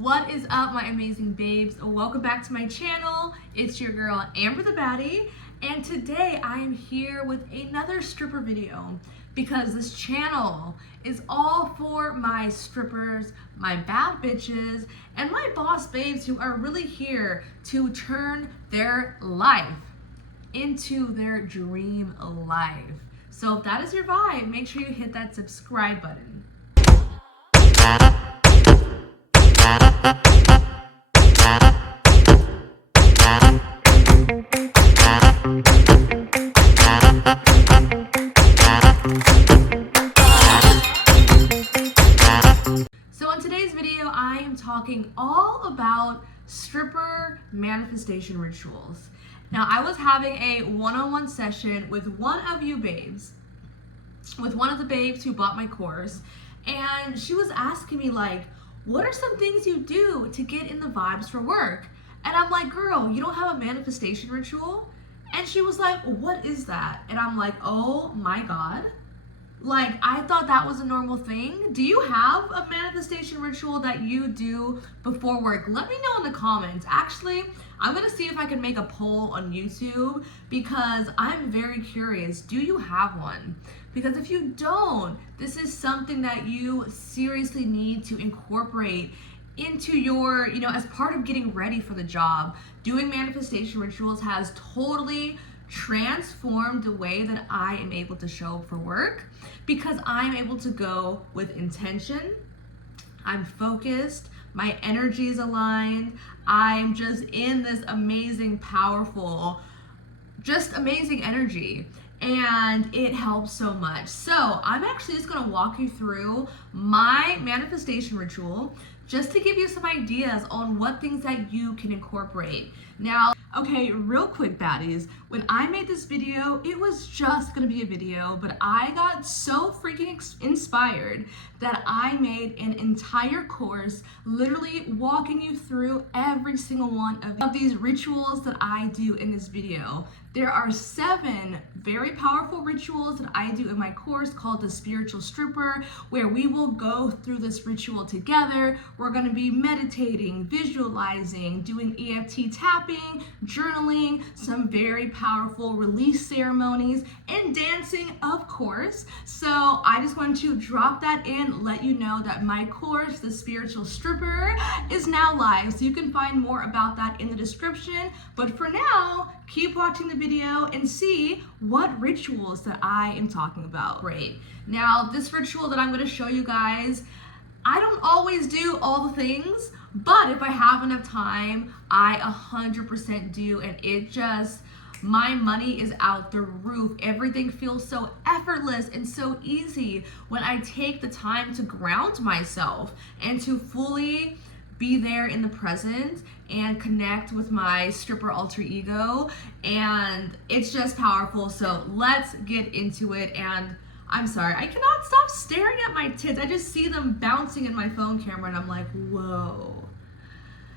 What is up, my amazing babes? Welcome back to my channel. It's your girl Amber the Baddie, and today I am here with another stripper video because this channel is all for my strippers, my bad bitches, and my boss babes who are really here to turn their life into their dream life. So if that is your vibe, make sure you hit that subscribe button. So in today's video, I am talking all about stripper manifestation rituals. Now, I was having a one-on-one session with one of you babes, with one of the babes who bought my course, and she was asking me like, what are some things you do to get in the vibes for work? And I'm like, girl, you don't have a manifestation ritual? And she was like, what is that? And I'm like, oh my God. Like, I thought that was a normal thing. Do you have a manifestation ritual that you do before work? Let me know in the comments. Actually, I'm gonna see if I can make a poll on YouTube because I'm very curious. Do you have one? Because if you don't, this is something that you seriously need to incorporate into your, as part of getting ready for the job. Doing manifestation rituals has totally transformed the way that I am able to show up for work because I'm able to go with intention. I'm focused, my energy is aligned, I'm just in this amazing, powerful, just amazing energy, and it helps so much. So I'm actually just gonna walk you through my manifestation ritual just to give you some ideas on what things that you can incorporate. Now, okay, real quick baddies, when I made this video, it was just gonna be a video, but I got so freaking inspired that I made an entire course literally walking you through every single one of these rituals that I do in this video. There are 7 very powerful rituals that I do in my course called the Spiritual Stripper, where we will go through this ritual together. We're gonna be meditating, visualizing, doing EFT tapping, journaling, some very powerful release ceremonies, and dancing, of course. So I just wanted to drop that in, let you know that my course, the Spiritual Stripper, is now live. So you can find more about that in the description. But for now, keep watching the video and see what rituals that I am talking about. Great. Now, this ritual that I'm going to show you guys, I don't always do all the things, but if I have enough time, I 100% do, and it just, my money is out the roof. Everything feels so effortless and so easy when I take the time to ground myself and to fully be there in the present and connect with my stripper alter ego, and it's just powerful. So let's get into it. And I'm sorry, I cannot stop staring at my tits. I just see them bouncing in my phone camera and I'm like, whoa.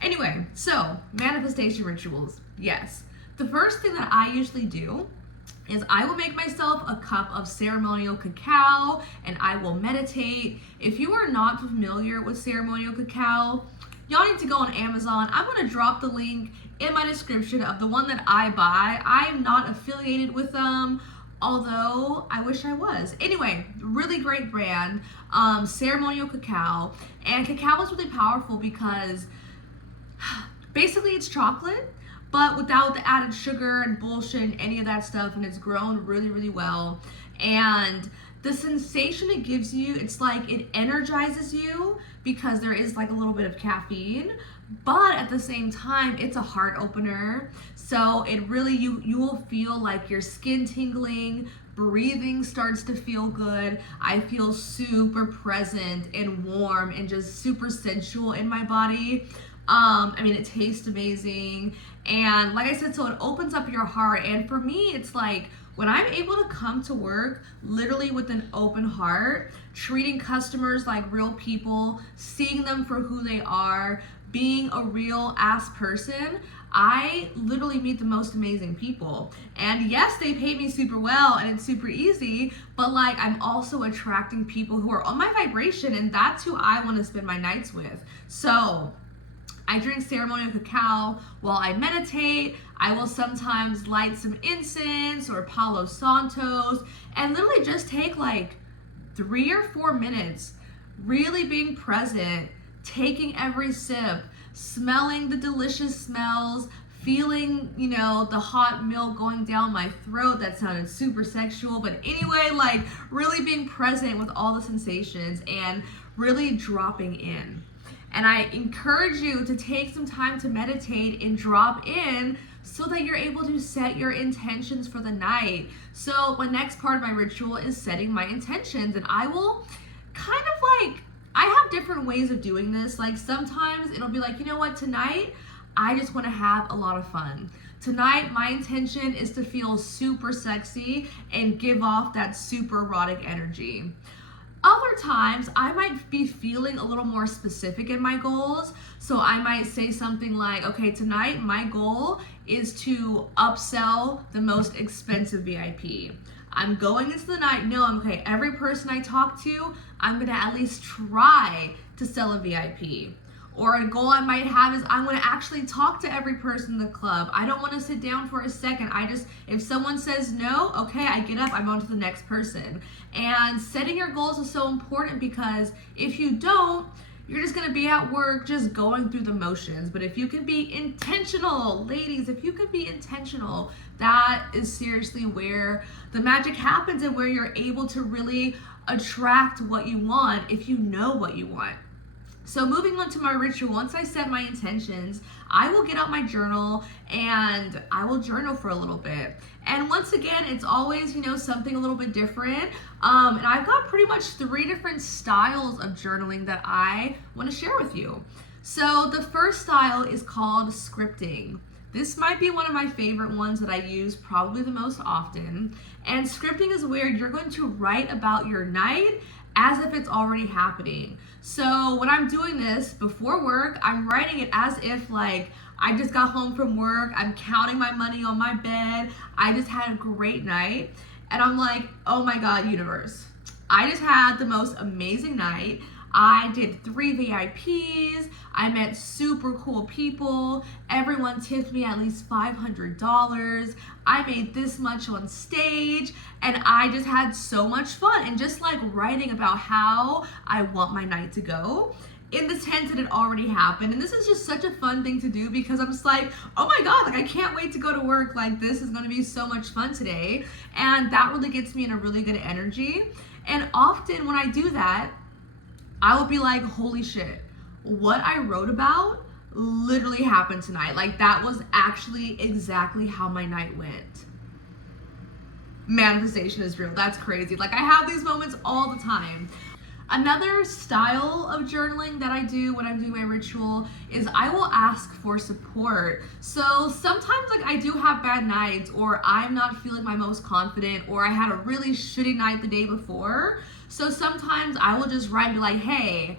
Anyway, so manifestation rituals, yes. The first thing that I usually do is I will make myself a cup of ceremonial cacao and I will meditate. If you are not familiar with ceremonial cacao, y'all need to go on Amazon. I'm gonna drop the link in my description of the one that I buy. I am not affiliated with them, although I wish I was. Anyway, really great brand, ceremonial cacao. And cacao is really powerful because basically it's chocolate, but without the added sugar and bullshit and any of that stuff, and it's grown really, really well. And the sensation it gives you, it's like it energizes you because there is like a little bit of caffeine, but at the same time, it's a heart opener. So it really, you will feel like your skin tingling, breathing starts to feel good. I feel super present and warm and just super sensual in my body. It tastes amazing. And like I said, so it opens up your heart. And for me, it's like, when I'm able to come to work literally with an open heart, treating customers like real people, seeing them for who they are, being a real ass person, I literally meet the most amazing people. And yes, they pay me super well and it's super easy, but like I'm also attracting people who are on my vibration, and that's who I want to spend my nights with. So I drink ceremonial cacao while I meditate. I will sometimes light some incense or Palo Santos and literally just take like 3 or 4 minutes really being present, taking every sip, smelling the delicious smells, feeling, you know, the hot milk going down my throat. That sounded super sexual, but anyway, like really being present with all the sensations and really dropping in. And I encourage you to take some time to meditate and drop in so that you're able to set your intentions for the night. So my next part of my ritual is setting my intentions, and I will kind of like, I have different ways of doing this. Like sometimes it'll be like, you know what, tonight I just want to have a lot of fun. Tonight my intention is to feel super sexy and give off that super erotic energy. Other times, I might be feeling a little more specific in my goals. So I might say something like, okay, tonight my goal is to upsell the most expensive VIP. I'm going into the night knowing, okay, every person I talk to, I'm gonna at least try to sell a VIP. Or a goal I might have is I'm going to actually talk to every person in the club. I don't want to sit down for a second. If someone says no, okay, I get up, I'm on to the next person. And setting your goals is so important because if you don't, you're just going to be at work just going through the motions. But if you can be intentional, ladies, if you can be intentional, that is seriously where the magic happens and where you're able to really attract what you want if you know what you want. So moving on to my ritual, once I set my intentions, I will get out my journal and I will journal for a little bit. And once again, it's always, you know, something a little bit different. And I've got pretty much 3 different styles of journaling that I want to share with you. So the first style is called scripting. This might be one of my favorite ones that I use probably the most often. And scripting is where you're going to write about your night as if it's already happening. So when I'm doing this before work, I'm writing it as if like I just got home from work, I'm counting my money on my bed, I just had a great night, and I'm like, oh my God, universe, I just had the most amazing night. I did 3 VIPs, I met super cool people, everyone tipped me at least $500, I made this much on stage, and I just had so much fun. And just like writing about how I want my night to go in the sense that it already happened. And this is just such a fun thing to do because I'm just like, oh my God, like I can't wait to go to work. Like this is gonna be so much fun today. And that really gets me in a really good energy. And often when I do that, I will be like, holy shit, what I wrote about literally happened tonight. Like that was actually exactly how my night went. Manifestation is real. That's crazy. Like I have these moments all the time. Another style of journaling that I do when I'm doing my ritual is I will ask for support. So sometimes like I do have bad nights, or I'm not feeling my most confident, or I had a really shitty night the day before. So sometimes I will just write and be like, hey,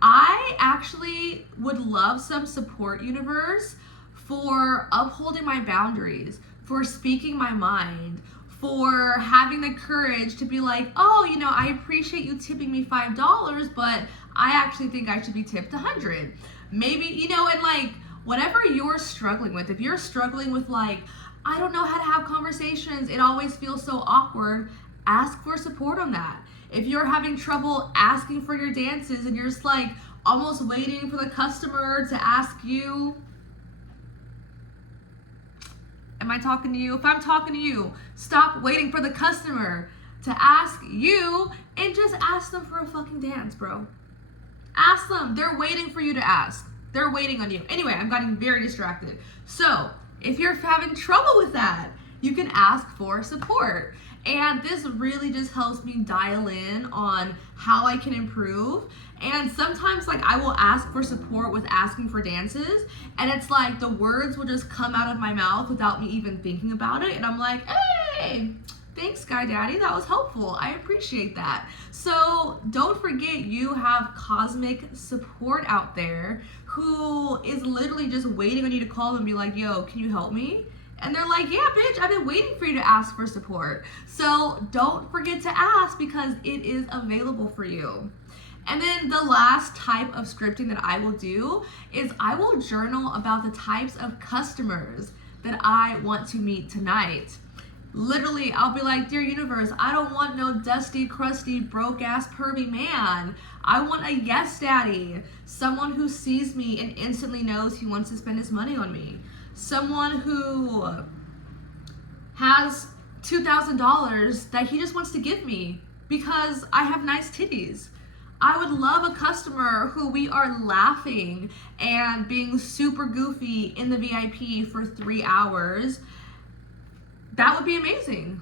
I actually would love some support, universe, for upholding my boundaries, for speaking my mind, for having the courage to be like, oh, you know, I appreciate you tipping me $5, but I actually think I should be tipped $100. Maybe, you know, and like whatever you're struggling with, if you're struggling with like, I don't know how to have conversations, it always feels so awkward, ask for support on that. If you're having trouble asking for your dances and you're just like almost waiting for the customer to ask you, am I talking to you? If I'm talking to you, stop waiting for the customer to ask you and just ask them for a fucking dance, bro. Ask them. They're waiting for you to ask. They're waiting on you. Anyway, I'm getting very distracted. So if you're having trouble with that, you can ask for support. And this really just helps me dial in on how I can improve. And sometimes like I will ask for support with asking for dances, and it's like the words will just come out of my mouth without me even thinking about it. And I'm like, hey, thanks, Sky Daddy. That was helpful. I appreciate that. So don't forget you have cosmic support out there who is literally just waiting on you to call them and be like, yo, can you help me? And they're like, yeah, bitch, I've been waiting for you to ask for support. So don't forget to ask because it is available for you. And then the last type of scripting that I will do is I will journal about the types of customers that I want to meet tonight. Literally, I'll be like, dear universe, I don't want no dusty, crusty, broke-ass, pervy man. I want a yes daddy. Someone who sees me and instantly knows he wants to spend his money on me. Someone who has $2,000 that he just wants to give me because I have nice titties. I would love a customer who we are laughing and being super goofy in the VIP for 3 hours. That would be amazing.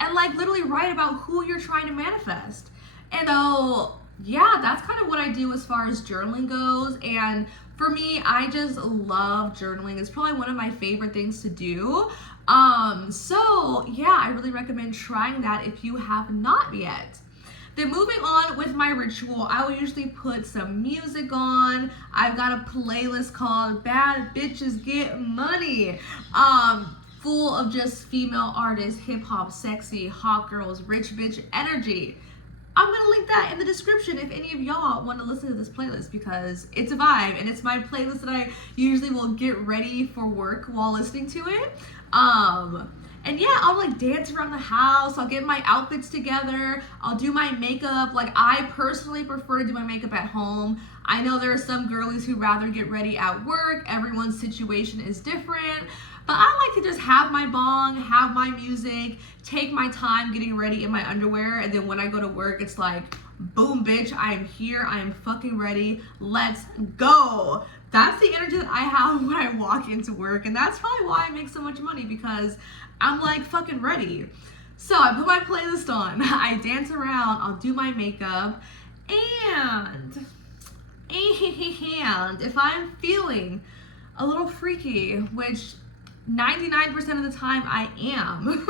And like literally write about who you're trying to manifest. And so, yeah, that's kind of what I do as far as journaling goes. And for me, I just love journaling. It's probably one of my favorite things to do. So yeah, I really recommend trying that if you have not yet. Then moving on with my ritual, I will usually put some music on. I've got a playlist called Bad Bitches Get Money. Full of just female artists, hip hop, sexy, hot girls, rich bitch energy. I'm gonna link that in the description if any of y'all want to listen to this playlist because it's a vibe and it's my playlist that I usually will get ready for work while listening to it. And yeah, I'll like dance around the house, I'll get my outfits together, I'll do my makeup. Like I personally prefer to do my makeup at home. I know there are some girlies who rather get ready at work. Everyone's situation is different. But I like to just have my bong, have my music, take my time getting ready in my underwear, and then when I go to work, it's like, boom, bitch, I am here, I am fucking ready, let's go. That's the energy that I have when I walk into work, and that's probably why I make so much money, because I'm like fucking ready. So I put my playlist on, I dance around, I'll do my makeup, and if I'm feeling a little freaky, which 99% of the time I am,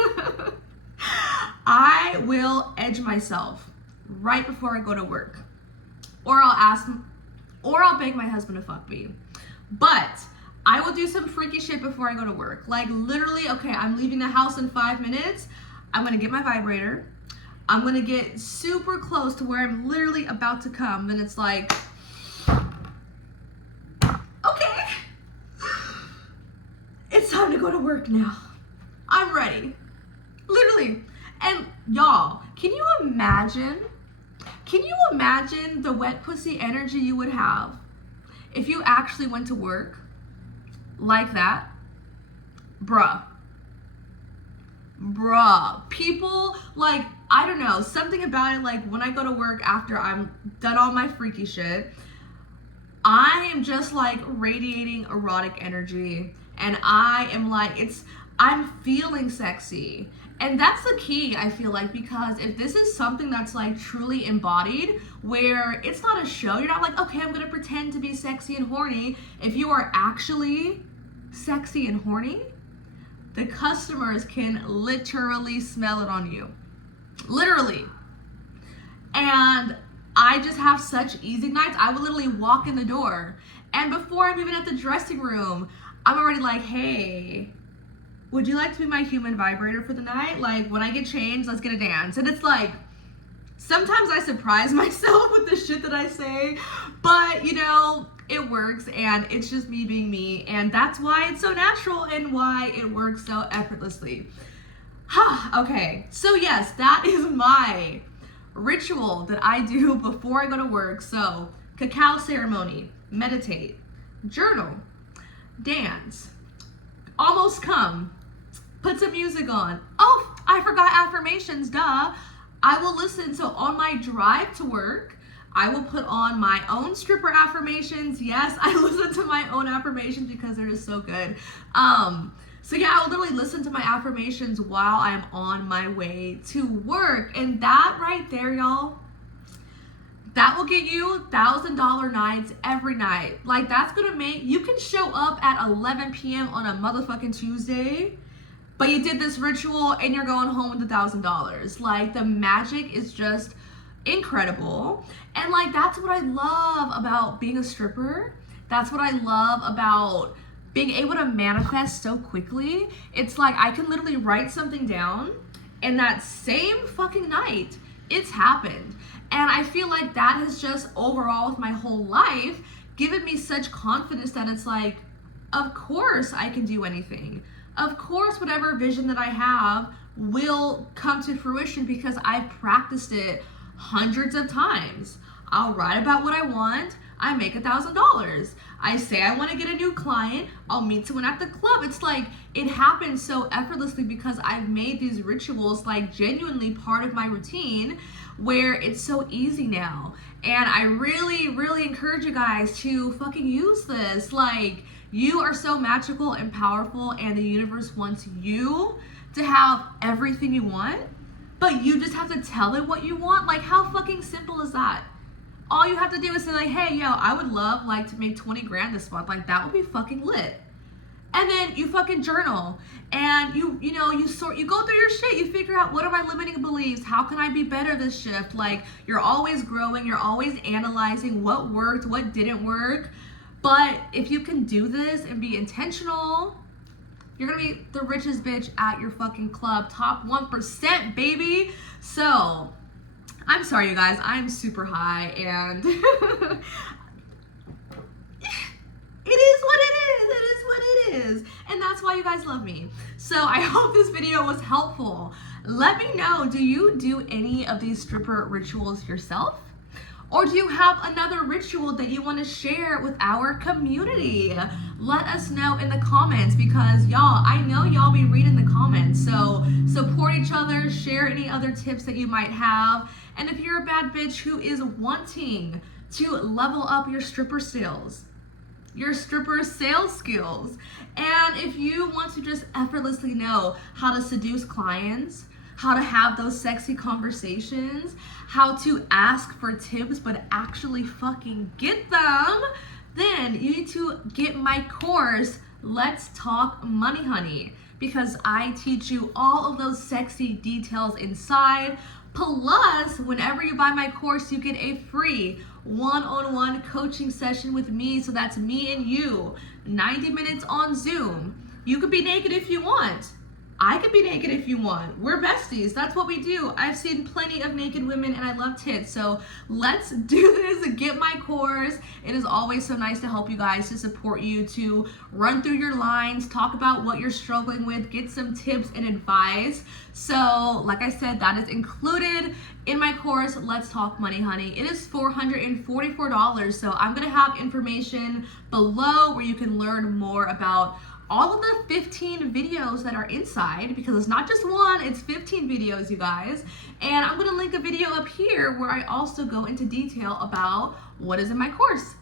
I will edge myself right before I go to work. Or I'll beg my husband to fuck me. But I will do some freaky shit before I go to work. Like literally, okay, I'm leaving the house in 5 minutes. I'm gonna get my vibrator. I'm gonna get super close to where I'm literally about to come. Then it's like, okay, it's time to go to work now. I'm ready. Literally. And y'all, can you imagine the wet pussy energy you would have if you actually went to work like that? Bruh. People, like, I don't know, something about it, like when I go to work after I'm done all my freaky shit, I am just like radiating erotic energy. And I am like, I'm feeling sexy. And that's the key, I feel like, because if this is something that's like truly embodied, where it's not a show, you're not like, okay, I'm gonna pretend to be sexy and horny. If you are actually sexy and horny, the customers can literally smell it on you. Literally. And I just have such easy nights. I will literally walk in the door, and before I'm even at the dressing room, I'm already like, hey, would you like to be my human vibrator for the night? Like, when I get changed, let's get a dance. And it's like, sometimes I surprise myself with the shit that I say, but you know, it works, and it's just me being me, and that's why it's so natural and why it works so effortlessly. Okay, so yes, that is my ritual that I do before I go to work. So, cacao ceremony, meditate, journal, dance, almost come, put some music on. Oh, I forgot affirmations, duh. I will listen, so on my drive to work, I will put on my own stripper affirmations. Yes, I listen to my own affirmations because they're just so good. So yeah, I will literally listen to my affirmations while I'm on my way to work. And that right there, y'all, that will get you $1,000 nights every night. Like, that's gonna make, you can show up at 11 p.m. on a motherfucking Tuesday, but you did this ritual and you're going home with $1,000. Like, the magic is just incredible. And like, that's what I love about being a stripper. That's what I love about being able to manifest so quickly. It's like, I can literally write something down and that same fucking night, it's happened. And I feel like that has just overall with my whole life given me such confidence that it's like, of course I can do anything. Of course, whatever vision that I have will come to fruition because I've practiced it hundreds of times. I'll write about what I want. I make $1,000. I say I want to get a new client. I'll meet someone at the club. It's like it happens so effortlessly because I've made these rituals like genuinely part of my routine where it's so easy now. And I really, really encourage you guys to fucking use this. Like, you are so magical and powerful, and the universe wants you to have everything you want, but you just have to tell it what you want. Like, how fucking simple is that? All you have to do is say like, hey, yo, I would love like to make 20 grand this month. Like, that would be fucking lit. And then you fucking journal and you go through your shit. You figure out, what are my limiting beliefs? How can I be better this shift? Like, you're always growing. You're always analyzing what worked, what didn't work. But if you can do this and be intentional, you're gonna be the richest bitch at your fucking club. Top 1%, baby. So, I'm sorry, you guys. I'm super high and it is what it is. It is what it is. And that's why you guys love me. So I hope this video was helpful. Let me know, do you do any of these stripper rituals yourself? Or do you have another ritual that you want to share with our community? Let us know in the comments because y'all, I know y'all be reading the comments. So support each other, share any other tips that you might have. And if you're a bad bitch who is wanting to level up your stripper skills, your stripper sales skills, and if you want to just effortlessly know how to seduce clients, how to have those sexy conversations, how to ask for tips but actually fucking get them, then you need to get my course, Let's Talk Money Honey, because I teach you all of those sexy details inside. Plus, whenever you buy my course, you get a free one-on-one coaching session with me. So that's me and you, 90 minutes on Zoom. You could be naked if you want. I could be naked if you want. We're besties. That's what we do. I've seen plenty of naked women and I love tits. So let's do this and get my course. It is always so nice to help you guys, to support you, to run through your lines, talk about what you're struggling with, get some tips and advice. So like I said, that is included in my course, Let's Talk Money Honey. It is $444. So I'm gonna have information below where you can learn more about all of the 15 videos that are inside, because it's not just one, it's 15 videos, you guys. And I'm gonna link a video up here where I also go into detail about what is in my course.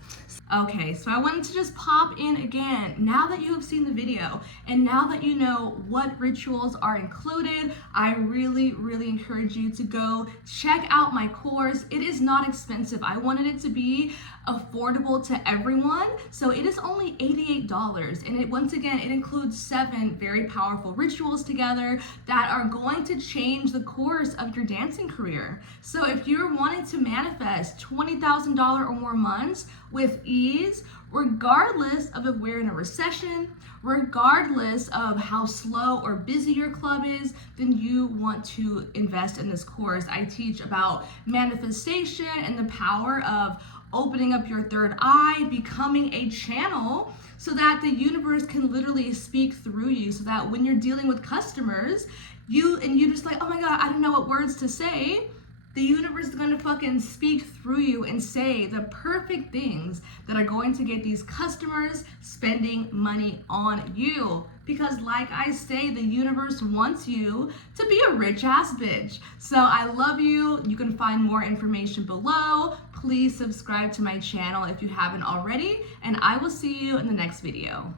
Okay, so I wanted to just pop in again, now that you have seen the video and now that you know what rituals are included, I really, really encourage you to go check out my course. It is not expensive. I wanted it to be affordable to everyone, so it is only $88. And it, once again, it includes 7 very powerful rituals together that are going to change the course of your dancing career. So if you're wanting to manifest $20,000 or more months with ease, regardless of if we're in a recession, regardless of how slow or busy your club is, then you want to invest in this course. I teach about manifestation and the power of opening up your third eye, becoming a channel so that the universe can literally speak through you, so that when you're dealing with customers, you just like, oh my God, I don't know what words to say. The universe is gonna fucking speak through you and say the perfect things that are going to get these customers spending money on you. Because like I say, the universe wants you to be a rich ass bitch. So I love you. You can find more information below. Please subscribe to my channel if you haven't already, and I will see you in the next video.